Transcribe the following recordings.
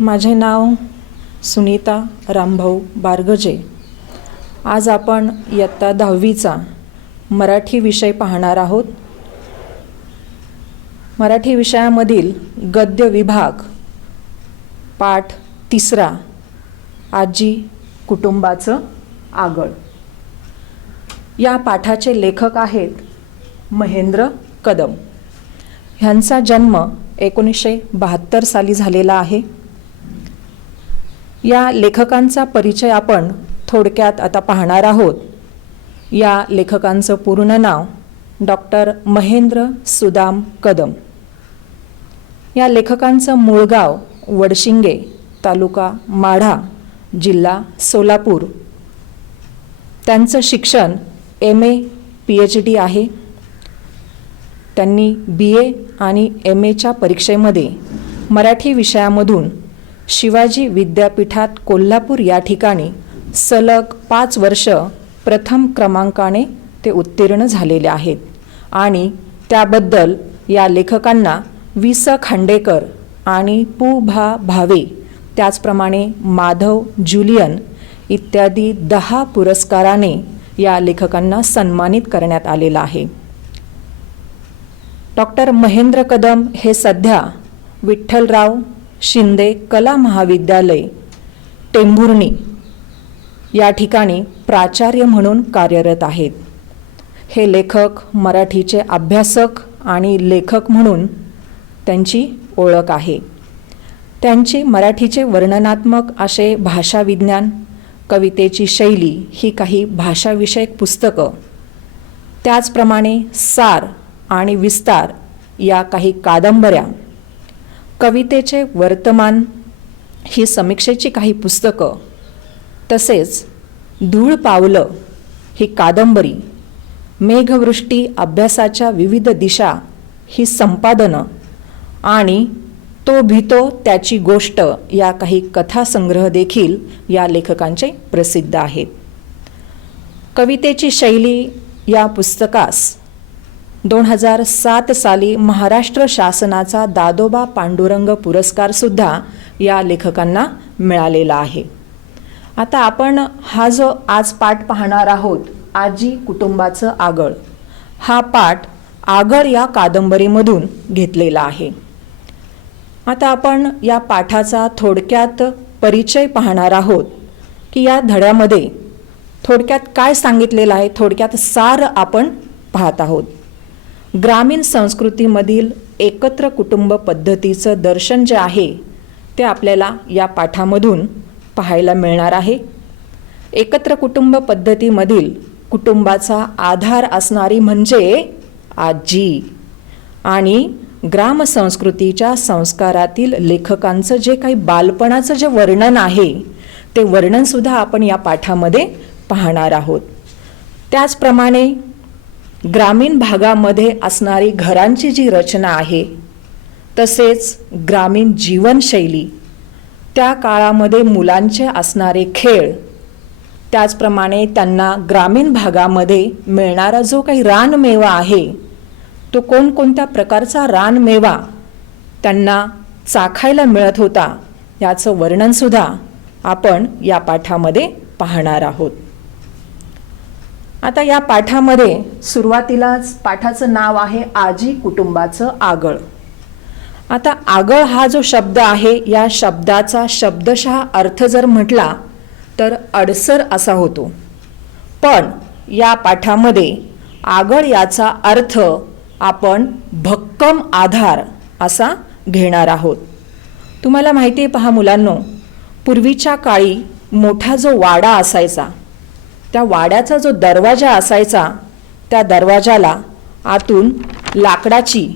माझे नाव सुनीता रामभाऊ बारगजे। आज आपण इयत्ता 10वीचा मराठी विषय पाहणार आहोत। मराठी विषयामधील गद्य विभाग पाठ 3 आजी कुटुंबाचं आगळ। या पाठाचे लेखक आहेत महेंद्र कदम। ह्यांचा जन्म 1972 साली झालेला आहे। या लेखकांचा परिचय आपण थोडक्यात आता पाहणार आहोत। या लेखकांचं पूर्ण नाव डॉक्टर महेंद्र सुदाम कदम। या लेखकांचं मूळ गाव वडशिंगे, तालुका माढा, जिल्हा सोलापूर। त्यांचं शिक्षण MA PhD आहे। त्यांनी BA आणि MAच्या परीक्षेमध्ये मराठी विषयामधून शिवाजी विद्यापीठात कोल्हापूर या ठिकाणी सलग 5 वर्ष प्रथम क्रमांकाने ते उत्तीर्ण झालेले आहेत आणि त्याबद्दल या लेखकांना वि.स. खांडेकर आणि पु.भा. भावे, त्याचप्रमाणे माधव ज्युलियन इत्यादी 10 पुरस्काराने या लेखकांना सन्मानित करण्यात आलेला आहे। डॉक्टर महेंद्र कदम हे सध्या विठ्ठलराव शिंदे कला महाविद्यालय टेंभुर्णी या ठिकाणी प्राचार्य म्हणून कार्यरत आहेत। हे लेखक मराठीचे अभ्यासक आणि लेखक म्हणून त्यांची ओळख आहे। त्यांची मराठीचे वर्णनात्मक असे भाषाविज्ञान, कवितेची शैली ही काही भाषाविषयक पुस्तकं, त्याचप्रमाणे सार आणि विस्तार या काही कादंबऱ्या, कवितेचे वर्तमान ही समीक्षेची काही पुस्तकं, तसेच धूळ पावलं ही कादंबरी, मेघवृष्टी अभ्यासाच्या विविध दिशा ही संपादनं आणि तो भीतो त्याची गोष्ट या काही कथासंग्रह देखील या लेखकांचे प्रसिद्ध आहेत। कवितेची शैली या पुस्तकास 2007 साली महाराष्ट्र शासनाचा दादोबा पांडुरंग पुरस्कार सुद्धा या लेखकांना मिळालेला आहे। आता आपण हा जो आज पाठ पाहणार आहोत, आजी कुटुंबाचं आगळ, हा पाठ आगळ या कादंबरीमधून घेतलेला आहे। आता आपण या पाठाचा थोडक्यात परिचय पाहणार आहोत की या धड्यामध्ये थोडक्यात काय सांगितलेलं आहे, थोडक्यात सार आपण पाहत आहोत। ग्रामीण संस्कृतीमधील एकत्र कुटुंब पद्धतीचं दर्शन जे आहे ते आपल्याला या पाठामधून पाहायला मिळणार आहे। एकत्र कुटुंब पद्धतीमधील कुटुंबाचा आधार असणारी म्हणजे आजी आणि ग्रामसंस्कृतीच्या संस्कारातील लेखकांचं जे काही बालपणाचं जे वर्णन आहे ते वर्णनसुद्धा आपण या पाठामध्ये पाहणार आहोत। त्याचप्रमाणे ग्रामीण भागामध्ये असणारी घरांची जी रचना आहे, तसेच ग्रामीण जीवनशैली, त्या काळामध्ये मुलांचे असणारे खेळ, त्याचप्रमाणे त्यांना ग्रामीण भागामध्ये मिळणारा जो काही रानमेवा आहे तो कोणकोणत्या प्रकारचा रानमेवा त्यांना चाखायला मिळत होता याचं वर्णनसुद्धा आपण या पाठामध्ये पाहणार आहोत। आता या पाठामध्ये सुरुवातीलाच पाठाचं नाव आहे आजी कुटुंबाचं आगळ। आता आगळ हा जो शब्द आहे, या शब्दाचा शब्दशः अर्थ जर म्हटला तर अडसर असा होतो, पण या पाठामध्ये आगळ याचा अर्थ आपण भक्कम आधार असा घेणार आहोत। तुम्हाला माहिती आहे, पहा मुलांनो, पूर्वीच्या काळी मोठा जो वाडा असायचा, त्या वाड्याचा जो दरवाजा असायचा, त्या दरवाजाला आतून लाकडाची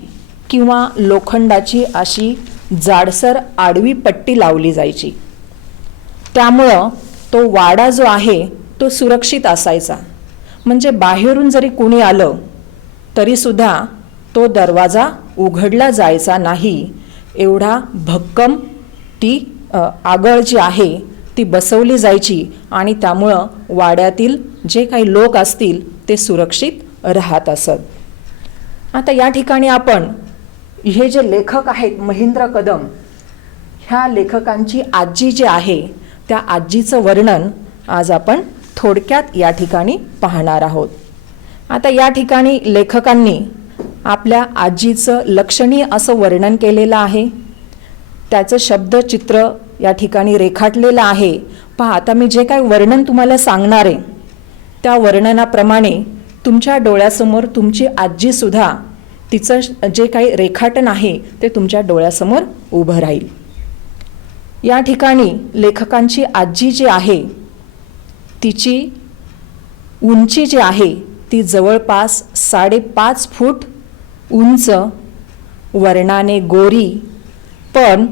किंवा लोखंडाची अशी जाडसर आडवी पट्टी लावली जायची। त्यामुळं तो वाडा जो आहे तो सुरक्षित असायचा, म्हणजे बाहेरून जरी कोणी आलं तरीसुद्धा तो दरवाजा उघडला जायचा नाही, एवढा भक्कम ती आगळ जी आहे ती बसवली जायची आणि त्यामुळं वाड्यातील जे काही लोक असतील ते सुरक्षित राहत असत। आता या ठिकाणी आपण हे जे लेखक आहेत महेंद्र कदम, ह्या लेखकांची आजी जी आहे त्या आजीचं वर्णन आज आपण थोडक्यात या ठिकाणी पाहणार आहोत. आता या ठिकाणी लेखकांनी आपल्या आजीचं लक्षणीय असं वर्णन केलेलं आहे. त्याचं शब्दचित्र या ठिकाणी रेखाटलेलं आहे. पहा, आता मी जे काही वर्णन तुम्हाला सांगणार आहे त्या वर्णनाप्रमाणे तुमच्या डोळ्यासमोर तुमची आजीसुद्धा तिचं जे काही रेखाटन आहे ते तुमच्या डोळ्यासमोर उभं राहील. या ठिकाणी लेखकांची आजी जी आहे तिची उंची जी आहे ती जवळपास 5.5 फूट उंच, वर्णाने गोरी, पण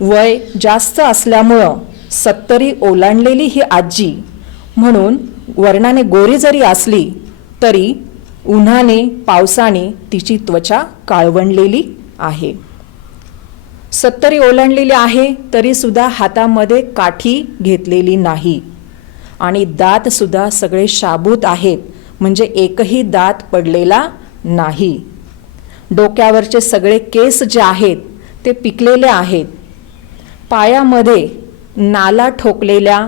वय जास्त असल्यामुळं 70 ओलांडलेली ही आजी म्हणून वर्णाने गोरी जरी असली तरी उन्हाने पावसाने तिची त्वचा काळवंडलेली आहे. 70 ओलांडलेली आहे तरी सुद्धा हातामध्ये काठी घेतलेली नाही आणि दात सुद्धा सगळे शाबूत आहेत, म्हणजे एकही दात पडलेला नाही. डोक्यावरचे सगळे केस जे आहेत ते पिकलेले आहेत. पायामध्ये नाला ठोकलेल्या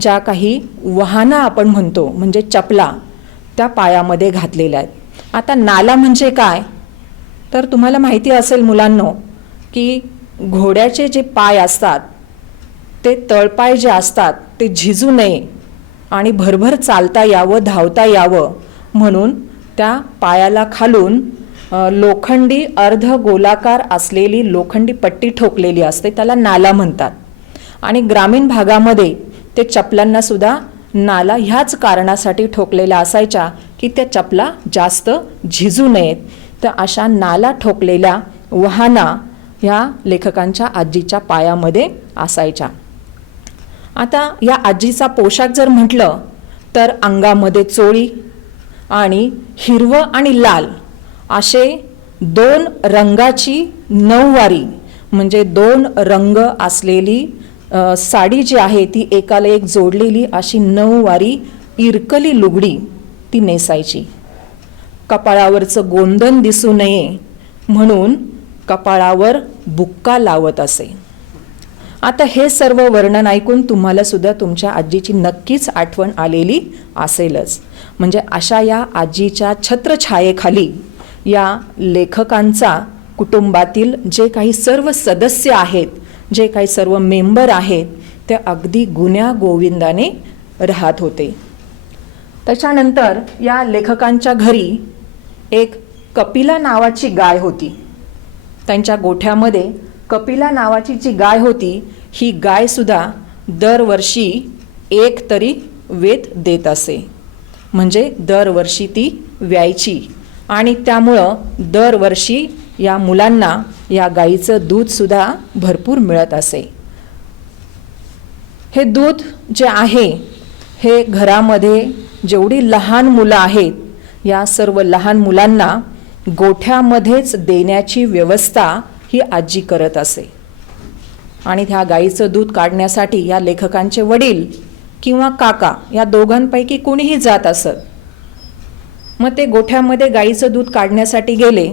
ज्या काही वाहना आपण म्हणतो म्हणजे चपला त्या पायामध्ये घातलेल्या आहेत. आता नाला म्हणजे काय तर तुम्हाला माहिती असेल मुलांनो की घोड्याचे जे पाय असतात ते तळपाय जे असतात ते झिजू नये आणि भरभर चालता यावं, धावता यावं म्हणून त्या पायाला खालून लोखंडी अर्ध गोलाकार असलेली लोखंडी पट्टी ठोकलेली असते, त्याला नाला म्हणतात. आणि ग्रामीण भागामध्ये ते चपलांना सुद्धा नाला ह्याच कारणासाठी ठोकलेल्या असायच्या की त्या चपला जास्त झिजू नयेत. तर अशा नाला ठोकलेल्या वाहना ह्या लेखकांच्या आजीच्या पायामध्ये असायच्या. आता या आजीचा पोशाख जर म्हटलं तर अंगामध्ये चोळी आणि हिरवं आणि लाल असे 2 रंगाची 9वारी म्हणजे 2 रंग असलेली साडी जी आहे ती एकाला एक जोडलेली अशी 9वारी इरकली लुगडी ती नेसायची. कपाळावरचं गोंधन दिसू नये म्हणून कपाळावर बुक्का लावत असे. आता हे सर्व वर्णन ऐकून तुम्हाला सुद्धा तुमच्या आजीची नक्कीच आठवण आलेली असेलच. म्हणजे अशा या आजीच्या छत्रछायेखाली या लेखकांचा कुटुंबातील जे काही सर्व सदस्य आहेत, जे काही सर्व मेंबर आहेत ते अगदी गुण्या गोविंदाने राहत होते. त्याच्यानंतर या लेखकांच्या घरी एक कपिला नावाची गाय होती. त्यांच्या गोठ्यामध्ये कपिला नावाची जी गाय होती ही गाय सुद्धा दरवर्षी एक तरी वेत देत असे, म्हणजे दरवर्षी ती व्यायची आणि त्यामुळं दरवर्षी या मुलांना या गाईचं दूध सुद्धा भरपूर मिळत असे. हे दूध जे आहे हे घरामध्ये जेवढी लहान मुलं आहेत या सर्व लहान मुलांना गोठ्यामध्येच देण्याची व्यवस्था ही आजी करत असे. आणि ह्या गाईचं दूध काढण्यासाठी या लेखकांचे वडील किंवा काका या दोघांपैकी कोणीही जात असत. मग ते गोठ्यामध्ये गाईचं दूध काढण्यासाठी गेले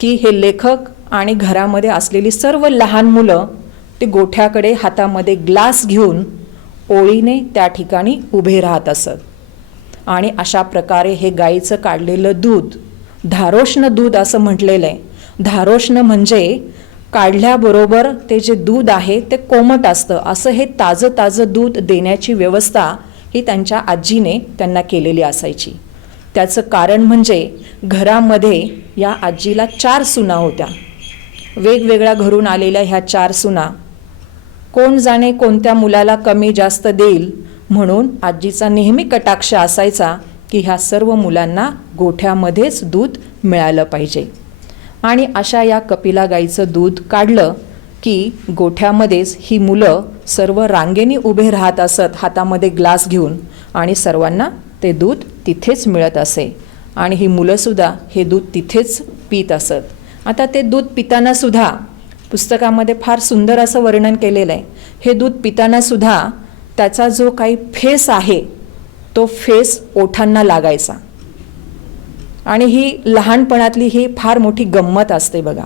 की हे लेखक आणि घरामध्ये असलेली सर्व लहान मुलं ते गोठ्याकडे हातामध्ये ग्लास घेऊन ओळीने त्या ठिकाणी उभे राहत असत. आणि अशा प्रकारे हे गाईचं काढलेलं दूध धारोष्ण दूध असं म्हटलेलं आहे. धारोष्ण म्हणजे काढल्याबरोबर ते जे दूध आहे ते कोमट असतं, असं हे ताजं ताजं दूध देण्याची व्यवस्था ही त्यांच्या आजीने त्यांना केलेली असायची. त्याचं कारण म्हणजे घरामध्ये या आजीला 4 सुना होत्या. वेगवेगळ्या घरून आलेल्या ह्या 4 सुना. कोण जाणे कोणत्या मुलाला कमी जास्त देईल म्हणून आजीचा नेहमी कटाक्ष असायचा की ह्या सर्व मुलांना गोठ्यामध्येच दूध मिळालं पाहिजे. आणि अशा या कपिला गाईचं दूध काढलं की गोठ्यामध्येच ही मुलं सर्व रांगेने उभे राहत असत हातामध्ये ग्लास घेऊन आणि सर्वांना ते दूध तिथेच मिळत असे. आणि ही मुलंसुद्धा हे दूध तिथेच पित असत. आता ते दूध पिताना सुद्धा पुस्तकामध्ये फार सुंदर असं वर्णन केलेलं आहे. हे दूध पिताना सुद्धा त्याचा जो काही फेस आहे तो फेस ओठांना लागायचा. आणि ही लहानपणातली ही फार मोठी गंमत असते बघा.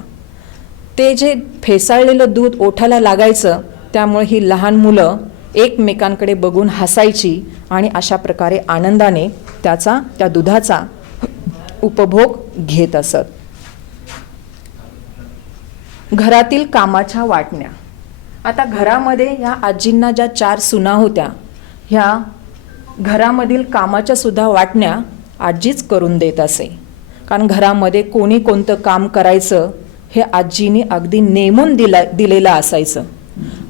ते जे फेसाळलेलं दूध ओठाला लागायचं, त्यामुळे ही लहान मुलं एकमेकांकडे बघून हसायची आणि अशा प्रकारे आनंदाने त्या दुधाचा उपभोग घेत असत. घरातील कामाच्या वाटण्या. आता घरामध्ये ह्या आजींना ज्या 4 सुना होत्या, ह्या घरामधील कामाच्या सुद्धा वाटण्या आजीच करून देत असे. कारण घरामध्ये कोणी कोणतं काम करायचं हे आजीने अगदी नेमून दिलेलं असायचं.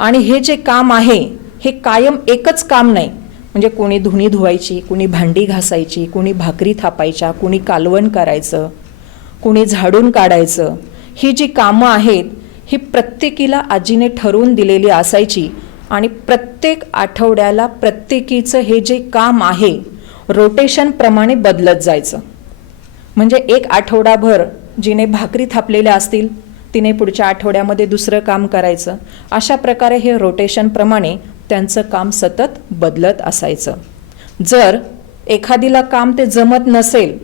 आणि हे जे काम आहे हे कायम एकच काम नाही. म्हणजे कोणी धुणी धुवायची, कोणी भांडी घासायची, कोणी भाकरी थापायच्या, कोणी कालवण करायचं, कोणी झाडून काढायचं. ही जी कामं आहेत ही प्रत्येकीला आजीने ठरवून दिलेली असायची. आणि प्रत्येक आठवड्याला प्रत्येकीचं हे जे काम आहे रोटेशनप्रमाणे बदलत जायचं. म्हणजे एक आठवडाभर जिने भाकरी थापलेल्या असतील तिने पुढच्या आठवड्यामध्ये दुसरं काम करायचं. अशा प्रकारे हे रोटेशनप्रमाणे त्यांचं काम सतत बदलत असायचं. जर एखादीला काम ते जमत नसेल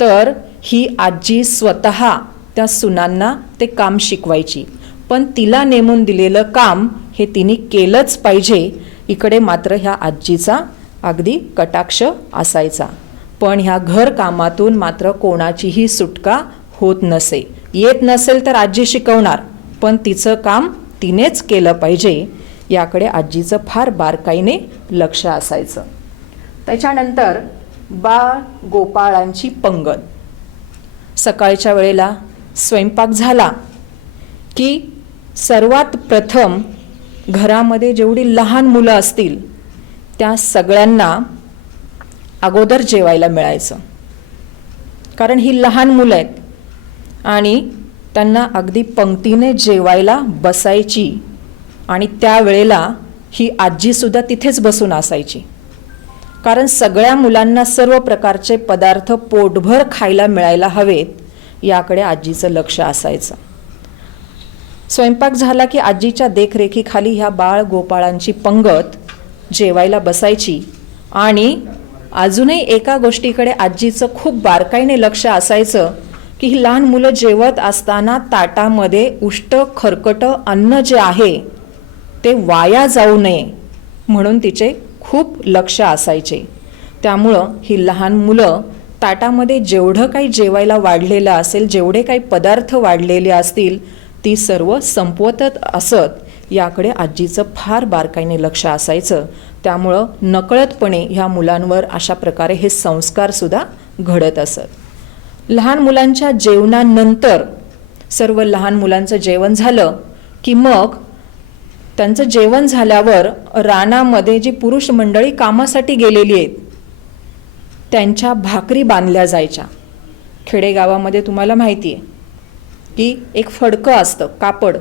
तर ही आजी स्वतः त्या सुनांना ते काम शिकवायची. पण तिला नेमून दिलेलं काम हे तिने केलंच पाहिजे, इकडे मात्र ह्या आजीचा अगदी कटाक्ष असायचा. पण ह्या घरकामातून मात्र कोणाचीही सुटका होत नसे. येत नसेल तर आजी शिकवणार, पण तिचं काम तिनेच केलं पाहिजे याकडे आजीचं फार बारकाईने लक्ष असायचं. त्याच्यानंतर बाळ गोपाळांची पंगत. सकाळच्या वेळेला स्वयंपाक झाला की सर्वात प्रथम घरामध्ये जेवढी लहान मुलं असतील त्या सगळ्यांना अगोदर जेवायला मिळायचं. कारण ही लहान मुलं आहेत आणि त्यांना अगदी पंक्तीने जेवायला बसायची. आणि त्यावेळेला ही आजीसुद्धा तिथेच बसून असायची. कारण सगळ्या मुलांना सर्व प्रकारचे पदार्थ पोटभर खायला मिळायला हवेत याकडे आजीचं लक्ष असायचं. स्वयंपाक झाला की आजीच्या देखरेखीखाली ह्या बाळ गोपाळांची पंगत जेवायला बसायची. आणि अजूनही एका गोष्टीकडे आजीचं खूप बारकाईने लक्ष असायचं की ही लहान मुलं जेवत असताना ताटामध्ये उष्ट खरकट अन्न जे आहे ते वाया जाऊ नये म्हणून तिचे खूप लक्ष असायचे. त्यामुळं ही लहान मुलं ताटामध्ये जेवढं काही जेवायला वाढलेलं असेल, जेवढे काही पदार्थ वाढलेले असतील ती सर्व संपवत असत याकडे आजीचं फार बारकाईने लक्ष असायचं. त्यामुळं नकळतपणे ह्या मुलांवर अशा प्रकारे हे संस्कारसुद्धा घडत असत. लहान मुलांच्या जेवणानंतर सर्व लहान मुलांचं जेवण झालं की मग त्यांचं जेवण झाल्यावर रानामध्ये जी पुरुष मंडळी कामासाठी गेलेली आहेत त्यांच्या भाकरी बांधल्या जायच्या. खेडेगावामध्ये तुम्हाला माहिती आहे की एक फडकं असतं कापड,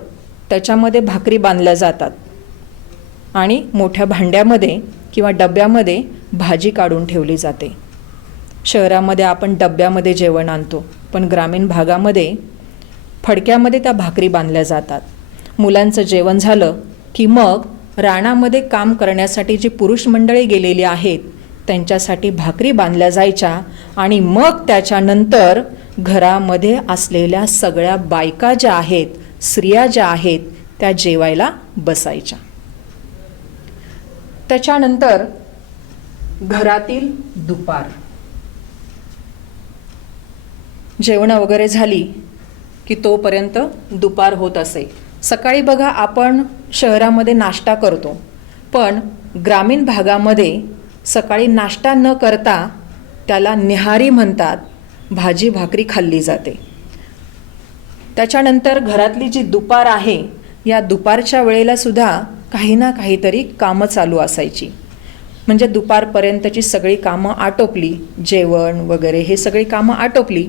त्याच्यामध्ये भाकरी बांधल्या जातात आणि मोठ्या भांड्यामध्ये किंवा डब्यामध्ये भाजी काढून ठेवली जाते. शहरामध्ये आपण डब्यामध्ये जेवण आणतो, पण ग्रामीण भागामध्ये फडक्यामध्ये त्या भाकरी बांधल्या जातात. मुलांचं जेवण झालं की मग रानामध्ये काम करण्यासाठी जी पुरुष मंडळी गेलेली आहेत त्यांच्यासाठी भाकरी बांधल्या जायच्या. आणि मग त्याच्यानंतर घरामध्ये असलेल्या सगळ्या बायका ज्या आहेत, स्त्रिया ज्या आहेत त्या जेवायला बसायच्या. त्याच्यानंतर घरातील दुपार. जेवण वगैरे झाली की तोपर्यंत दुपार होत असे. सकाळी बघा आपण शहरामध्ये नाश्ता करतो, पण ग्रामीण भागामध्ये सकाळी नाश्ता न करता त्याला निहारी म्हणतात, भाजी भाकरी खाल्ली जाते. त्याच्यानंतर घरातली जी दुपार आहे या दुपारच्या वेळेला सुद्धा काही ना काहीतरी कामं चालू असायची. म्हणजे दुपारपर्यंतची सगळी कामं आटोपली, जेवण वगैरे हे सगळी कामं आटोपली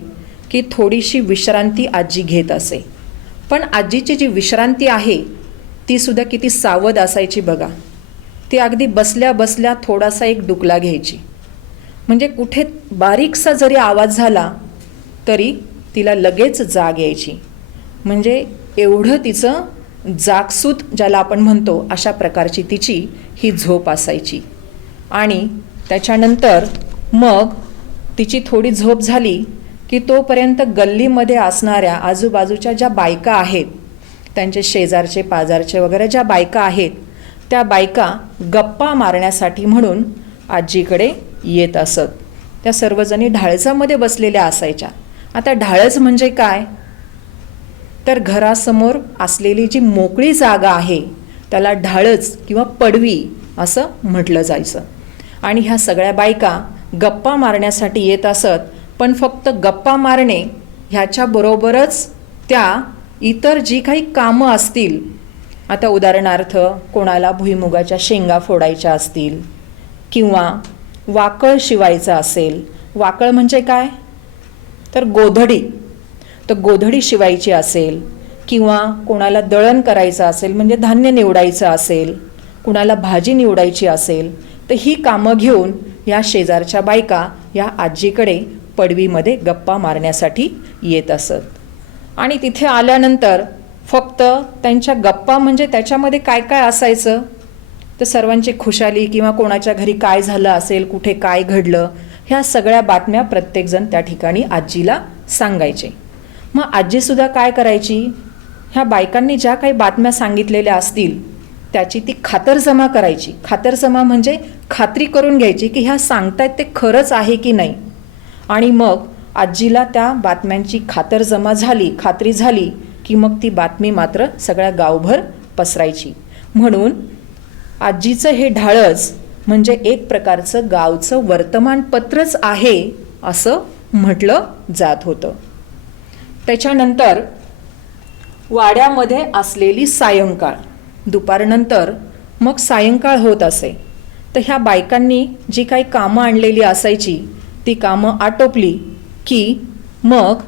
की थोडीशी विश्रांती आजी घेत असे. पण आजीची जी विश्रांती आहे ती सुद्धा किती सावध असायची बघा. ती अगदी बसल्या बसल्या थोडासा एक डुकला घ्यायची. म्हणजे कुठे बारीकसा जरी आवाज झाला तरी तिला लगेच जाग यायची. म्हणजे एवढं तिचं जागसूत ज्याला आपण म्हणतो अशा प्रकारची तिची ही झोप असायची. आणि त्याच्यानंतर मग तिची थोडी झोप झाली की तोपर्यंत गल्लीमध्ये असणाऱ्या आजूबाजूच्या ज्या बायका आहेत, त्यांचे शेजारचे पाजारचे वगैरे ज्या बायका आहेत, त्या बायका गप्पा मारण्यासाठी म्हणून आजीकडे येत असत. त्या सर्वजणी ढाळजामध्ये बसलेल्या असायच्या. आता ढाळज म्हणजे काय, तर घरासमोर असलेली जी मोकळी जागा आहे त्याला ढाळज किंवा पडवी असं म्हटलं जायचं. आणि ह्या सगळ्या बायका गप्पा मारण्यासाठी येत असत. पण फक्त गप्पा मारणे ह्याच्याबरोबरच त्या इतर जी काही कामं असतील, आता उदाहरणार्थ कोणाला भुईमुगाच्या शेंगा फोडायच्या असतील किंवा वाकळ शिवायचं असेल. वाकळ म्हणजे काय, तर गोधडी. तर गोधडी शिवायची असेल किंवा कोणाला दळण करायचं असेल म्हणजे धान्य निवडायचं असेल, कुणाला भाजी निवडायची असेल, तर ही कामं घेऊन या शेजारच्या बायका या आजीकडे पडवीमध्ये गप्पा मारण्यासाठी येत असत. आणि तिथे आल्यानंतर फक्त त्यांच्या गप्पा म्हणजे त्याच्यामध्ये काय काय असायचं, तर सर्वांची खुशाली किंवा कोणाच्या घरी काय झालं असेल, कुठे काय घडलं, ह्या सगळ्या बातम्या प्रत्येकजण त्या ठिकाणी आजीला सांगायचे. मग आजीसुद्धा काय करायची, ह्या बायकांनी ज्या काही बातम्या सांगितलेल्या असतील त्याची ती खातरजमा करायची. खातरजमा म्हणजे खात्री करून घ्यायची की ह्या सांगतायत ते खरंच आहे की नाही. आणि मग आजीला त्या बातम्यांची खात्री झाली की मग ती बातमी मात्र सगळ्या गावभर पसरायची. म्हणून आजीचं हे ढाळस म्हणजे एक प्रकारचं गावचं वर्तमानपत्रच आहे असं म्हटलं जात होतं. त्याच्यानंतर वाड्यामध्ये असलेली सायंकाळ, दुपारनंतर मग सायंकाळ होत असे. तर ह्या बायकांनी जी काही कामं आणलेली असायची ती कामं आटोपली की मग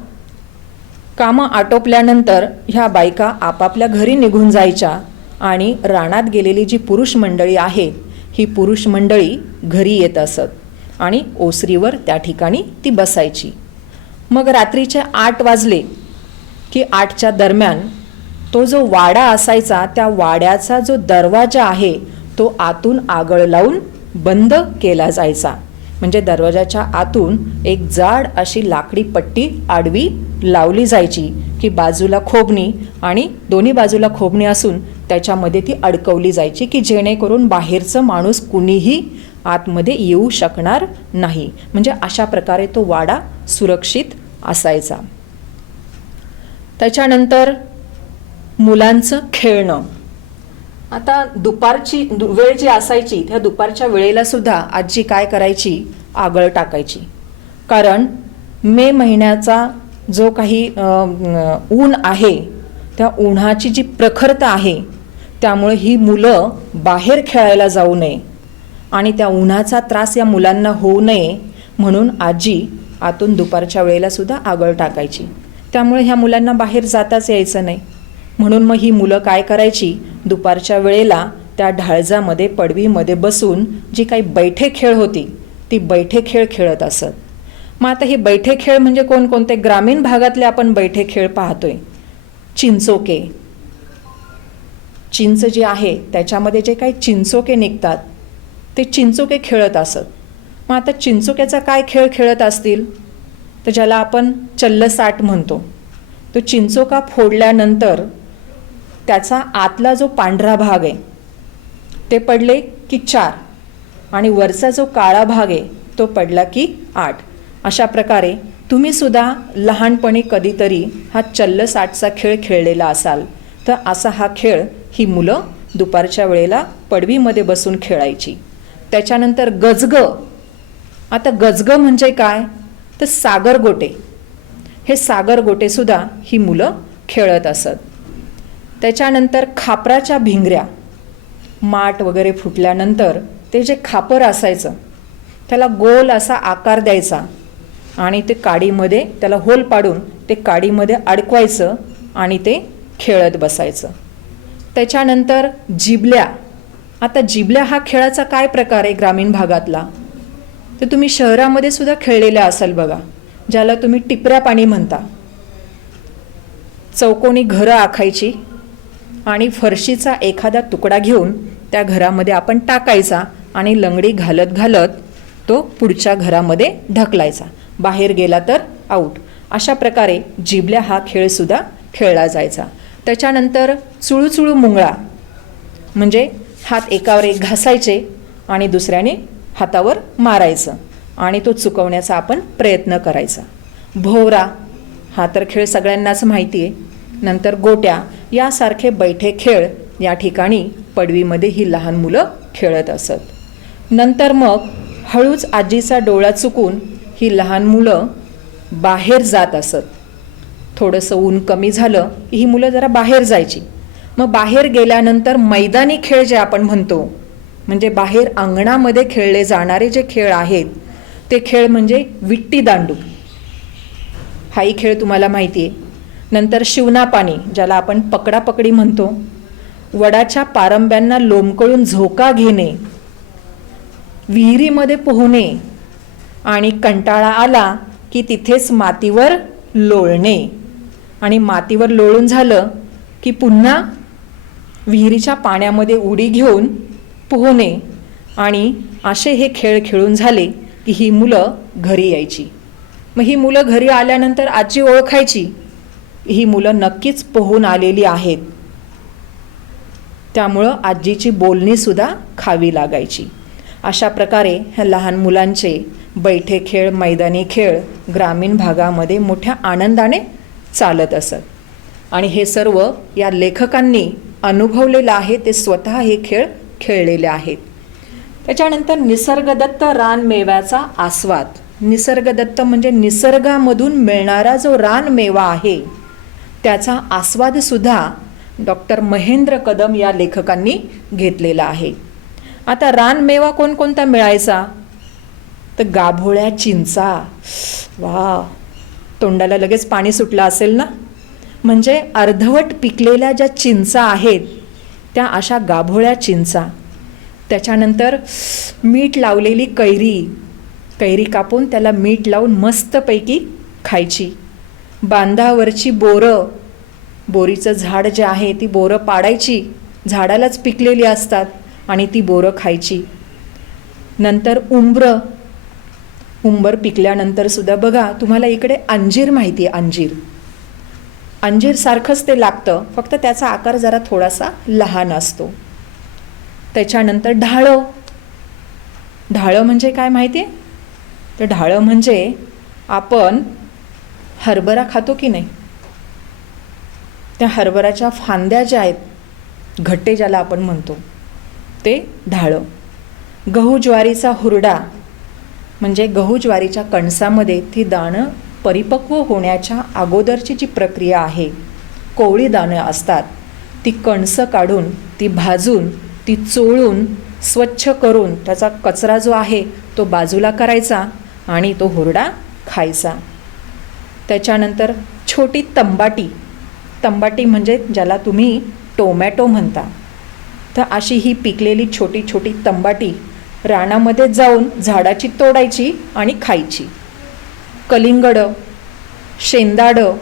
कामं आटोपल्यानंतर ह्या बायका आपापल्या घरी निघून जायच्या. आणि रानात गेलेली जी पुरुष मंडळी आहेत ही पुरुष मंडळी घरी येत असत आणि ओसरीवर त्या ठिकाणी ती बसायची. मग रात्रीचे 8 वाजले की 8च्या दरम्यान तो जो वाडा असायचा त्या वाड्याचा जो दरवाजा आहे तो आतून आगळ लावून बंद केला जायचा. म्हणजे दरवाजाच्या आतून एक जाड अशी लाकडी पट्टी आडवी लावली जायची की बाजूला खोबणी आणि दोन्ही बाजूला खोबणी असून त्याच्यामध्ये ती अडकवली जायची की जेणेकरून बाहेरचं माणूस कुणीही आतमध्ये येऊ शकणार नाही. म्हणजे अशा प्रकारे तो वाडा सुरक्षित असायचा. त्याच्यानंतर मुलांचं खेळणं. आता दुपारची वेळ जी असायची त्या दुपारच्या वेळेला सुद्धा आजी काय करायची, आगळ टाकायची. कारण मे महिन्याचा जो काही ऊन आहे त्या उन्हाची जी प्रखरता आहे त्यामुळे ही मुलं बाहेर खेळायला जाऊ नये आणि त्या उन्हाचा त्रास या मुलांना होऊ नये म्हणून आजी आतून दुपारच्या वेळेला सुद्धा आगळ टाकायची. त्यामुळे ह्या मुलांना बाहेर जाताच यायचं नाही. म्हणून मग ही मुलं काय करायची, दुपारच्या वेळेला त्या ढाळजामध्ये पडवीमध्ये बसून जी काही बैठे खेळ होती ती बैठे खेळ खेळत असत. मग आता हे बैठे खेळ म्हणजे कोणकोणते, ग्रामीण भागातले आपण बैठे खेळ पाहतोय. चिंचोके, चिंच जी आहे त्याच्यामध्ये जे काही चिंचोके निघतात ते चिंचोके खेळत असत. मग आता चिंचोक्याचा काय खेळ खेळत असतील, तर ज्याला आपण चल्लसाट म्हणतो. तो चिंचोका फोडल्यानंतर त्याचा आतला जो पांढरा भाग आहे ते पडले की 4 आणि वरचा जो काळा भाग आहे तो पडला की 8. अशा प्रकारे तुम्ही सुद्धा लहानपणी कधीतरी हा चल्लसाटचा खेळ खेळलेला असाल. तर असा हा खेळ ही मुलं दुपारच्या वेळेला पडवीमध्ये बसून खेळायची. त्याच्यानंतर गजगं. आता गजगं म्हणजे काय, तर सागरगोटे. हे सागरगोटेसुद्धा ही मुलं खेळत असत. त्याच्यानंतर खापराच्या भिंगऱ्या. माठ वगैरे फुटल्यानंतर ते जे खापर असायचं त्याला गोल असा आकार द्यायचा आणि ते काडीमध्ये त्याला होल पाडून ते काडीमध्ये अडकवायचं आणि ते खेळत बसायचं. त्याच्यानंतर जिबल्या. आता जिबल्या हा खेळाचा काय प्रकार आहे ग्रामीण भागातला, तर तुम्ही शहरामध्ये सुद्धा खेळलेल्या असाल बघा, ज्याला तुम्ही टिपऱ्या पाणी म्हणता. चौकोनी घरं आखायची आणि फरशीचा एखादा तुकडा घेऊन त्या घरामध्ये आपण टाकायचा आणि लंगडी घालत घालत तो पुढच्या घरामध्ये ढकलायचा. बाहेर गेला तर आऊट. अशा प्रकारे जिबल्या हा खेळसुद्धा खेळला जायचा. त्याच्यानंतर चुळूचुळू मुंगळा म्हणजे हात एकावर एक घासायचे आणि दुसऱ्याने हातावर मारायचं आणि तो चुकवण्याचा आपण प्रयत्न करायचा. भोवरा हा तर खेळ सगळ्यांनाच माहिती आहे. नंतर गोट्या यासारखे बैठे खेळ या ठिकाणी पडवीमध्ये ही लहान मुलं खेळत असत. नंतर मग हळूच आजीचा डोळा चुकून ही लहान मुलं बाहेर जात असत. थोडंसं ऊन कमी झालं की ही मुलं जरा बाहेर जायची. मग बाहेर गेल्यानंतर मैदानी खेळ जे आपण म्हणतो म्हणजे बाहेर अंगणामध्ये खेळले जाणारे जे खेळ आहेत ते खेळ म्हणजे विट्टी दांडू, हाही खेळ तुम्हाला माहिती आहे. नंतर शिवनापाणी ज्याला आपण पकडापकडी म्हणतो, वडाच्या पारंब्यांना लोंबकळून झोका घेणे, विहिरीमध्ये पोहणे आणि कंटाळा आला की तिथेच मातीवर लोळणे आणि मातीवर लोळून झालं की पुन्हा विहिरीच्या पाण्यामध्ये उडी घेऊन पोहणे आणि असे हे खेळ खेळून झाले की ही मुलं घरी यायची. मग ही मुलं घरी आल्यानंतर आजी ओळखायची ही मुलं नक्कीच पोहून आलेली आहेत. त्यामुळं आजीची बोलणीसुद्धा खावी लागायची. अशा प्रकारे ह्या लहान मुलांचे बैठे खेळ, मैदानी खेळ ग्रामीण भागामध्ये मोठ्या आनंदाने चालत असत आणि हे सर्व या लेखकांनी अनुभवलेलं आहे. ते स्वतः हे खेळ खेळलेले आहेत. त्याच्यानंतर निसर्गदत्त रानमेव्याचा आस्वाद. निसर्गदत्त म्हणजे निसर्गामधून मिळणारा जो रानमेवा आहे त्याचा आस्वादसुद्धा डॉक्टर महेंद्र कदम या लेखकांनी घेतलेला आहे. आता रानमेवा कोणकोणता मिळायचा तर गाभोळ्या चिंचा. वा, तोंडाला लगेच पाणी सुटलं असेल ना. म्हणजे अर्धवट पिकलेल्या ज्या चिंचा आहेत त्या अशा गाभोळ्या चिंचा. त्याच्यानंतर मीठ लावलेली कैरी कापून त्याला मीठ लावून मस्तपैकी खायची. बांधावरची बोरं, बोरीचं झाड जे आहे ती बोरं पाडायची, झाडालाच पिकलेली असतात आणि ती बोरं खायची. नंतर उंबर पिकल्यानंतर सुद्धा बघा, तुम्हाला इकडे अंजीर माहिती आहे, अंजीर सारखंच ते लागतं, फक्त त्याचा आकार जरा थोडासा लहान असतो. त्याच्यानंतर ढाळं म्हणजे काय माहिती आहे? तर ढाळं म्हणजे आपण हरभरा खातो की नाही, त्या हरभऱ्याच्या फांद्या ज्या आहेत, घट्टे ज्याला आपण म्हणतो, ते ढाळं. गहू ज्वारीचा हुरडा म्हणजे गहू ज्वारीच्या कणसामध्ये ती दाणं परिपक्व होण्याच्या अगोदरची जी प्रक्रिया आहे, कोवळी दाणं असतात, ती कणसं काढून, ती भाजून, ती चोळून, स्वच्छ करून त्याचा कचरा जो आहे तो बाजूला करायचा आणि तो हुरडा खायचा. त्याच्यानंतर छोटी तंबाटी म्हणजे ज्याला तुम्ही टोमॅटो म्हणता, तर अशी ही पिकलेली छोटी छोटी तंबाटी रानामध्ये जाऊन झाडाची तोडायची आणि खायची. कलिंगडं, शेंदाडं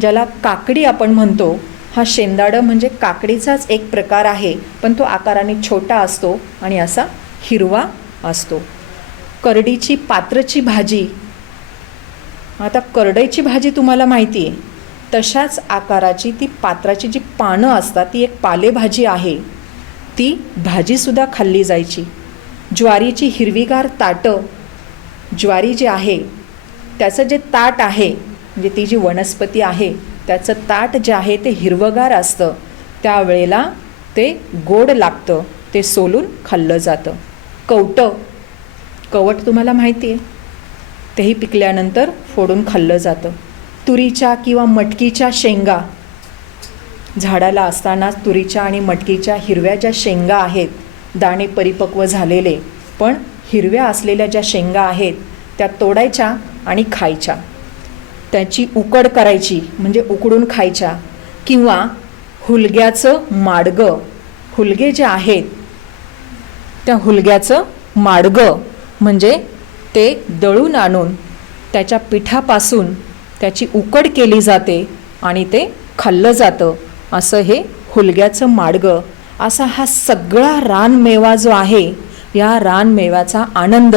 ज्याला काकडी आपण म्हणतो, हा शेंदाडं म्हणजे काकडीचाच एक प्रकार आहे, पण तो आकाराने छोटा असतो आणि असा हिरवा असतो. करडीची पात्रची भाजी. आता करडईची भाजी तुम्हाला माहिती आहे, तशाच आकाराची ती पात्राची जी पानं असतात ती एक पालेभाजी आहे, ती भाजीसुद्धा खाल्ली जायची. ज्वारीची हिरवीगार ताटं, ज्वारी जी आहे त्याचं जे ताट आहे म्हणजे ती जी वनस्पती आहे त्याचं ताट जे आहे ते हिरवगार असतं, त्यावेळेला ते गोड लागतं, ते सोलून खाल्लं जातं. कवट तुम्हाला माहिती आहे, तेही पिकल्यानंतर फोडून खाल्लं जातं. तुरीच्या किंवा मटकीच्या शेंगा, झाडाला असतानाच तुरीच्या आणि मटकीच्या हिरव्या ज्या शेंगा आहेत, दाणे परिपक्व झालेले पण हिरव्या असलेल्या ज्या शेंगा आहेत त्या तोडायच्या आणि खायच्या. त्याची उकड करायची म्हणजे उकडून खायच्या. किंवा हुलग्याचं माडगं, हुलगे जे आहेत त्या हुलग्याचं माडगं म्हणजे ते दळून आणून त्याच्या पिठापासून त्याची उकड केली जाते आणि ते खाल्लं जातं, असं हे हुलग्याचं माडगं. असा हा सगळा रानमेवा जो आहे, या रानमेव्याचा आनंद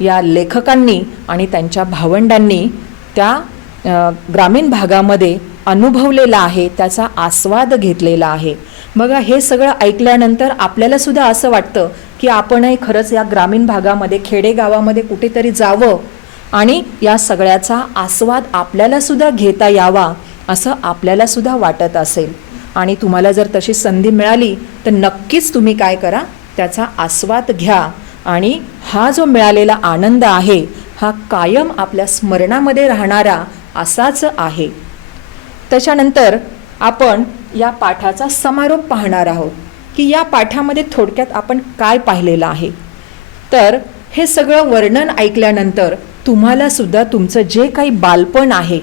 या लेखकांनी आणि त्यांच्या भावंडांनी त्या ग्रामीण भागामध्ये अनुभवलेला आहे, त्याचा आस्वाद घेतलेला आहे. बघा, हे सगळं ऐकल्यानंतर आपल्याला सुद्धा असं वाटतं की आपणही खरंच या ग्रामीण भागामध्ये, खेडेगावामध्ये कुठेतरी जावं आणि या सगळ्याचा आस्वाद आपल्याला सुद्धा घेता यावा असं आपल्याला सुद्धा वाटत असेल. आणि तुम्हाला जर तशी संधी मिळाली तर नक्कीच तुम्ही काय करा, त्याचा आस्वाद घ्या आणि हा जो मिळालेला आनंद आहे हा कायम आपल्या स्मरणामध्ये राहणारा असाच आहे. त्याच्यानंतर आपण या पाठाचा समारोप पाहणार आहोत की या पाठामध्ये थोडक्यात आपण काय पाहिलेलं आहे. तर हे सगळं वर्णन ऐकल्यानंतर तुम्हाला सुद्धा तुमचं जे काही बालपण आहे,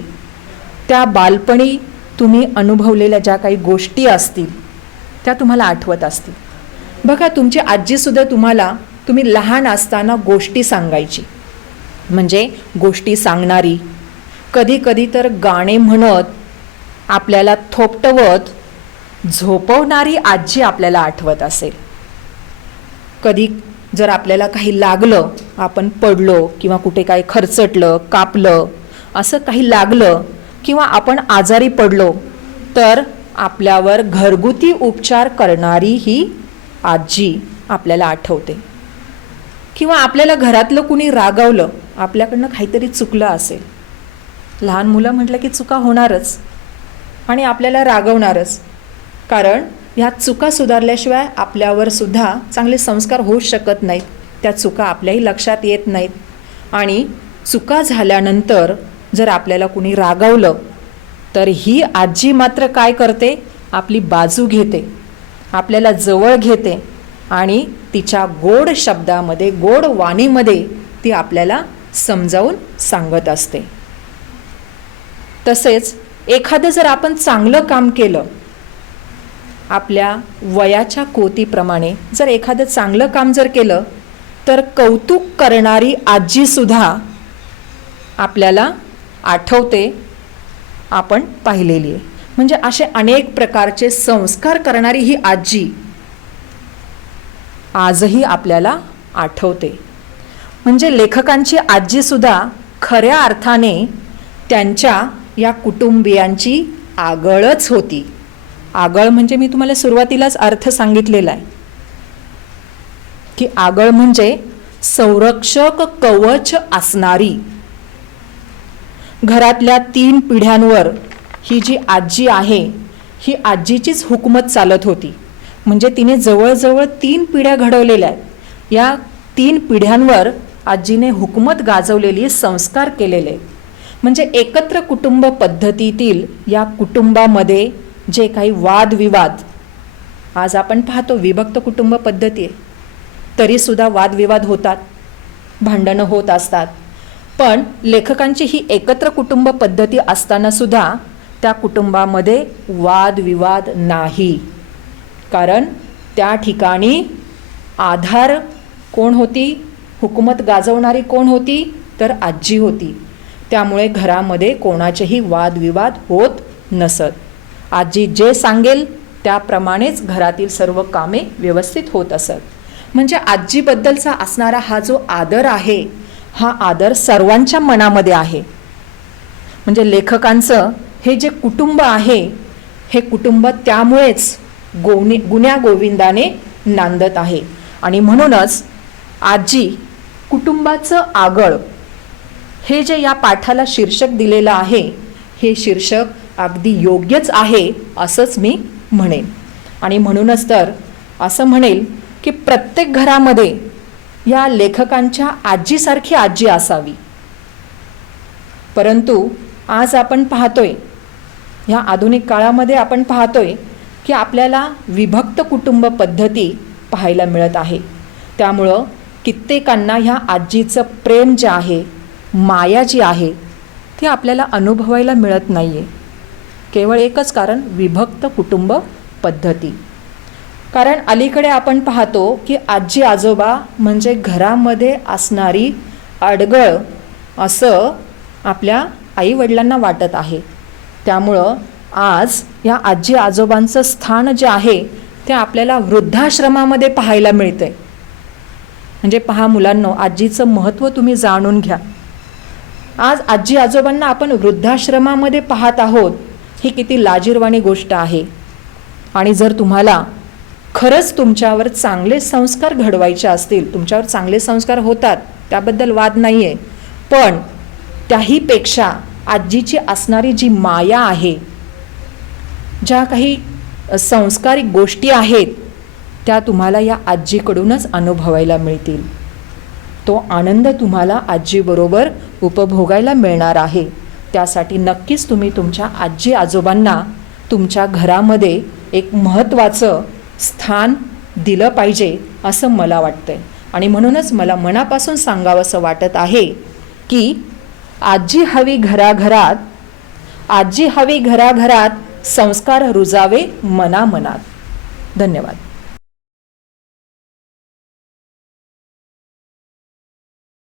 त्या बालपणी तुम्ही अनुभवलेल्या ज्या काही गोष्टी असतील त्या तुम्हाला आठवत असतील. बघा, तुमची आजीसुद्धा तुम्ही लहान असताना गोष्टी सांगायची, म्हणजे गोष्टी सांगणारी, कधी कधी तर गाणे म्हणत आपल्याला थोपटवत झोपवणारी आजी आपल्याला आठवत असेल. कधी जर आपल्याला काही लागलं, आपण पडलो किंवा कुठे काही खरचटलं, कापलं, असं काही लागलं किंवा आपण आजारी पडलो तर आपल्यावर घरगुती उपचार करणारी ही आजी आपल्याला आठवते. किंवा आपल्याला घरातलं कुणी रागवलं, आपल्याकडनं काहीतरी चुकलं असेल, लहान मुलं म्हटलं की चुका होणारच आणि आपल्याला रागवणारच, कारण ह्या चुका सुधारल्याशिवाय आपल्यावर सुद्धा चांगले संस्कार होऊ शकत नाहीत. त्या चुका आपल्याही लक्षात येत नाहीत. आणि चुका झाल्यानंतर जर आपल्याला कुणी रागवलं तर ही आजी मात्र काय करते, आपली बाजू घेते, आपल्याला जवळ घेते आणि तिच्या गोड शब्दामध्ये, गोड वाणीमध्ये ती आपल्याला समजावून सांगत असते. तसेच एखादं जर आपण चांगलं काम केलं, आपल्या वयाच्या कोतीप्रमाणे जर एखादं चांगलं काम जर केलं तर कौतुक करणारी आजीसुद्धा आपल्याला आठवते, आपण पाहिलेली आहे. म्हणजे असे अनेक प्रकारचे संस्कार करणारी ही आजी आजही आपल्याला आठवते. म्हणजे लेखकांची आजीसुद्धा खऱ्या अर्थाने त्यांच्या या कुटुंबियांची आगळच होती. आगळ म्हणजे मी तुम्हाला सुरुवातीलाच अर्थ सांगितलेला आहे की आगळ म्हणजे संरक्षक कवच असणारी. घरातल्या 3 पिढ्यांवर ही जी आजी आहे, ही आजीचीच हुकूमत चालत होती. म्हणजे तिने जवळजवळ 3 पिढ्या घडवलेल्या आहेत. या 3 पिढ्यांवर आजीने हुकूमत गाजवलेली, संस्कार केलेले. म्हणजे एकत्र कुटुंब पद्धतीतील या कुटुंबामध्ये जे काही वादविवाद, आज आपण पाहतो विभक्त कुटुंब पद्धती आहे, तरीसुद्धा वादविवाद होतात, भांडणं होत असतात. पण लेखकांची ही एकत्र कुटुंब पद्धती असताना सुद्धा त्या कुटुंबामध्ये वादविवाद नाही. कारण त्या ठिकाणी आधार कोण होती, हुकूमत गाजवणारी कोण होती, तर आजी होती. त्यामुळे घरामध्ये कोणाचेही वादविवाद होत नसत. आजी जे सांगेल त्याप्रमाणेच घरातील सर्व कामे व्यवस्थित होत असत. म्हणजे आजीबद्दलचा असणारा हा जो आदर आहे, हा आदर सर्वांच्या मनामध्ये आहे. म्हणजे लेखकांचं हे जे कुटुंब आहे, हे कुटुंब त्यामुळेच गुण्या गोविंदाने नांदत आहे. आणि म्हणूनच आजी कुटुंबाचं आगळ हे जे या पाठाला शीर्षक दिलेलं आहे, हे शीर्षक अगदी योग्यच आहे असंच मी म्हणेन. आणि म्हणूनच तर असं म्हणेल की प्रत्येक घरामध्ये या लेखकांच्या आजीसारखी आजी असावी. परंतु आज आपण पाहतोय, ह्या आधुनिक काळामध्ये आपण पाहतोय की आपल्याला विभक्त कुटुंब पद्धती पाहायला मिळत आहे. त्यामुळं कित्येकांना ह्या आजीचं प्रेम जे आहे, माया जी आहे, ती आपल्याला अनुभवायला मिळत नाही आहे. केवळ एकच कारण, विभक्त कुटुंब पद्धती. कारण अलीकडे आपण पाहतो की आजी आजोबा म्हणजे घरामध्ये असणारी अडगळ असं आपल्या आईवडिलांना वाटत आहे. त्यामुळं आज या आजी आजोबांचं स्थान जे आहे ते आपल्याला वृद्धाश्रमामध्ये पाहायला मिळतंय. म्हणजे पहा मुलांनो, आजीचं महत्त्व तुम्ही जाणून घ्या. आज आजी आजोबांना आपण वृद्धाश्रमामध्ये पाहत आहोत, ही किती लाजिरवाणी गोष्ट आहे. आणि जर तुम्हाला खरंच तुमच्यावर चांगले संस्कार घडवायचे असतील, तुमच्यावर चांगले संस्कार होतात, त्याबद्दल वाद नाही आहे, पण त्याहीपेक्षा आजीची असणारी जी माया आहे, ज्या काही संस्कारिक गोष्टी आहेत, त्या तुम्हाला या आजीकडूनच अनुभवायला मिळतील. तो आनंद तुम्हाला आजीबरोबर उपभोगायला मिळणार आहे. त्यासाठी नक्कीच तुम्ही तुमच्या आजी आजोबांना तुमच्या घरामध्ये एक महत्त्वाचं स्थान दिलं पाहिजे असं मला वाटतंय. आणि म्हणूनच मला मनापासून सांगावंसं वाटत आहे की आजी हवी घराघरात, आजी हवी घराघरात, संस्कार रुजावे मनामनात. धन्यवाद.